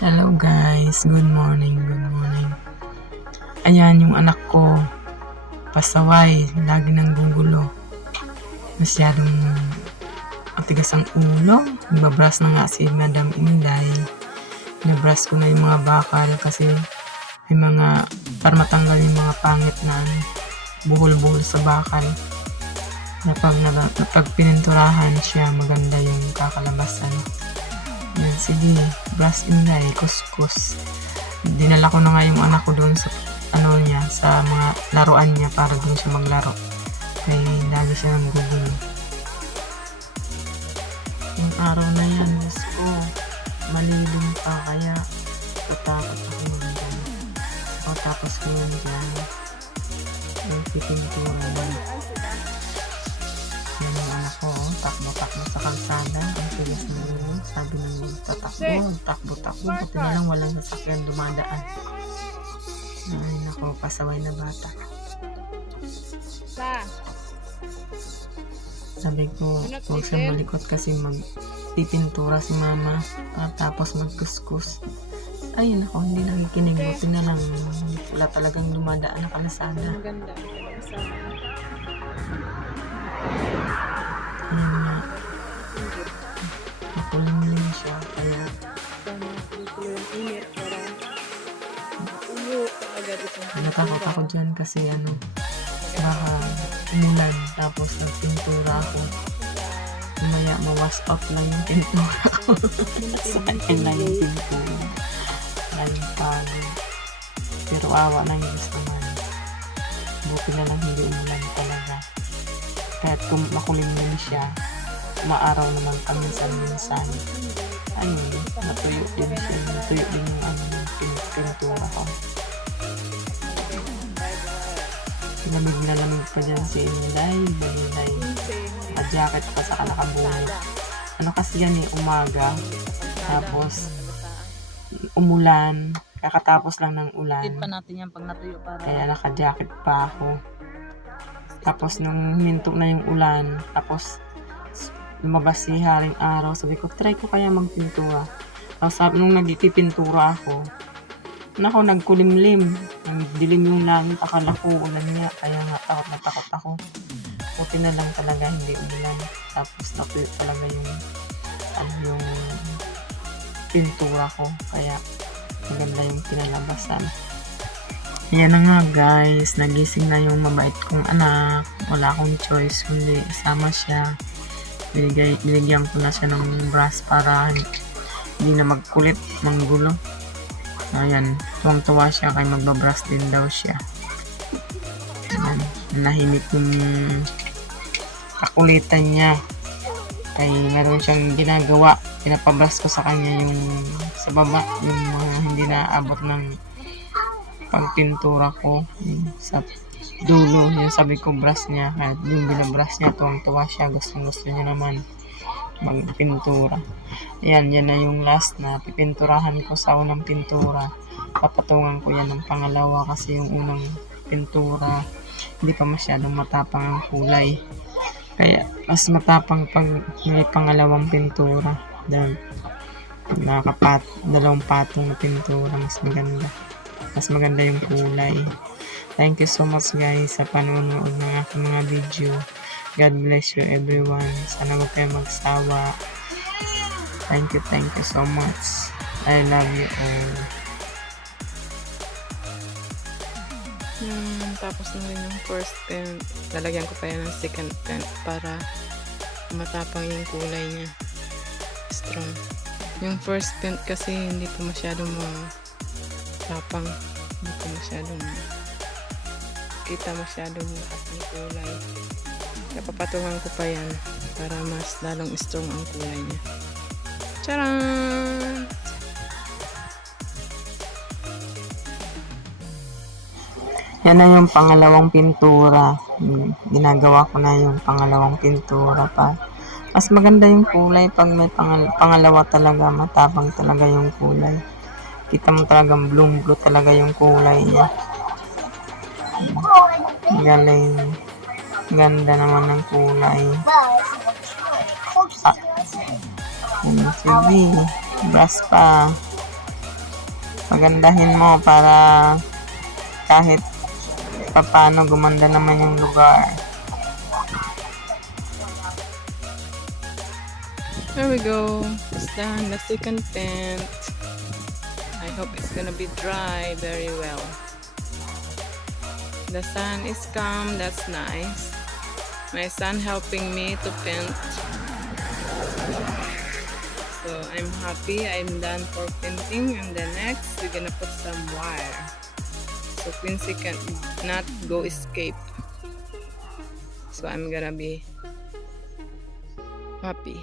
Hello guys, good morning, good morning. Ayan yung anak ko, pasaway, lagi nang gugulo. Masyadong matigas ang ulo. Nagbabrush na nga si Madam Inday. Nabrush ko na yung mga bakal kasi may mga, para matanggal yung mga pangit na buhol-buhol sa bakal. Napag pininturahan siya, maganda yung kakalabasan. Yan, sige, brush Inday, kuskus. Dinala ko na nga yung anak ko doon sa niya, sa mga laruan niya para doon siya maglaro. Kaya lagi siya nang gugulo. Yung araw na yan, Diyos ko, malilim pa kaya tatakot ako dyan. O tapos ko yun dyan. Yung pipintura na. Yan yung anak ko, takbo-takbo sa kalsada. Ang tigas na yun. Sabi na yun, takbo-takbo. Pati na lang walang sasakyan dumadaan. Ay, nako, pasaway na bata. Sabi ko, huwag siyang malikot kasi magpipintura si mama. Tapos magkuskus. Ay, nako, hindi nakikinig. Buti na lang, wala talagang dumadaan na kalasada. Maganda. Ayan nga. Makulimlim siya, kaya natakot ako dyan kasi baka umulan tapos nagpintura ako. Mamaya ma-wash out lang yung pintura ko. Sa akin lang yung pintura. Maling pagod. Pero awa ng Diyos naman. Buti na lang hindi umulan talaga. Kahit kung makulimlim siya, maaraw naman paminsan-minsan. Ayun, natuyo din siya. Natuyo din yung pintura ko. Lamig na lamig pa dyan si Inday. Inday. Naka-jacket pa sa kalakabunit. Kasi yan umaga. Tapos, umulan. Kakatapos lang ng ulan. Hit pa natin yan pag natuyo para. Kaya naka-jacket pa ako. Tapos nung minto na yung ulan, tapos lumabas si Haring Araw, sabi ko, try ko kaya magpintura. Tapos sabi nung nagpipintura ako, nagkulimlim. Nagdilim yung langit, akala ko ulan niya. Kaya nga takot na takot ako. Buti na lang talaga hindi umulan. Tapos natuyo talaga yung pintura ko. Kaya maganda yung kinalabasan. Yan na nga guys, nagising na yung mabait kong anak. Wala akong choice kundi isama siya. Binigyan ko na siya ng brush para hindi na magkulit, manggulo. Ayan, tuwang-tuwa siya kaya magbabrush din daw siya. Ayan, nahimik yung kakulitan niya. Kaya meron siyang ginagawa. Pinapabrush ko sa kanya yung sa baba, yung mga hindi naabot ng pagpintura ko sa dulo. Yung sabi ko brush niya, at yung binabrush niya, tuwang-tuwa siya. Gusto niya naman magpintura. Ayan, yan na yung last na pipinturahan ko sa unang pintura. Papatungan ko yan ng pangalawa kasi yung unang pintura hindi pa masyadong matapang ang kulay. Kaya mas matapang pag may pangalawang pintura. Dahil dalawang patong na pintura, mas maganda yung kulay. Thank you so much guys sa panonood ng aking mga video. God bless you everyone. Sana huwag kayo magsawa. Thank you so much. I love you all. Tapos na rin yung first pen. Lalagyan ko pa yan ng second pen para matapang yung kulay niya. Strong. Yung first pen kasi hindi pa masyadong matapang. Hindi pa masyadong kita masyadong lahat ng kulay. Napapatungan ko pa yan para mas lalong strong ang kulay niya. Charan! Yan na yung pangalawang pintura. Ginagawa ko na yung pangalawang pintura pa. Mas maganda yung kulay pag may pangalawa talaga. Matapang talaga yung kulay. Kita mo talagang blue talaga yung kulay niya. Galing. Ganda naman ng kulay. Sige. Brush pa. pagandahin mo para kahit paano gumanda naman yung lugar. There we go. It's done. The second paint. I hope it's gonna be dry very well. The sun is calm. That's nice. My son helping me to paint. So I'm happy. I'm done for painting. And then next, we're gonna put some wire. So Quincy can not go escape. So I'm gonna be happy.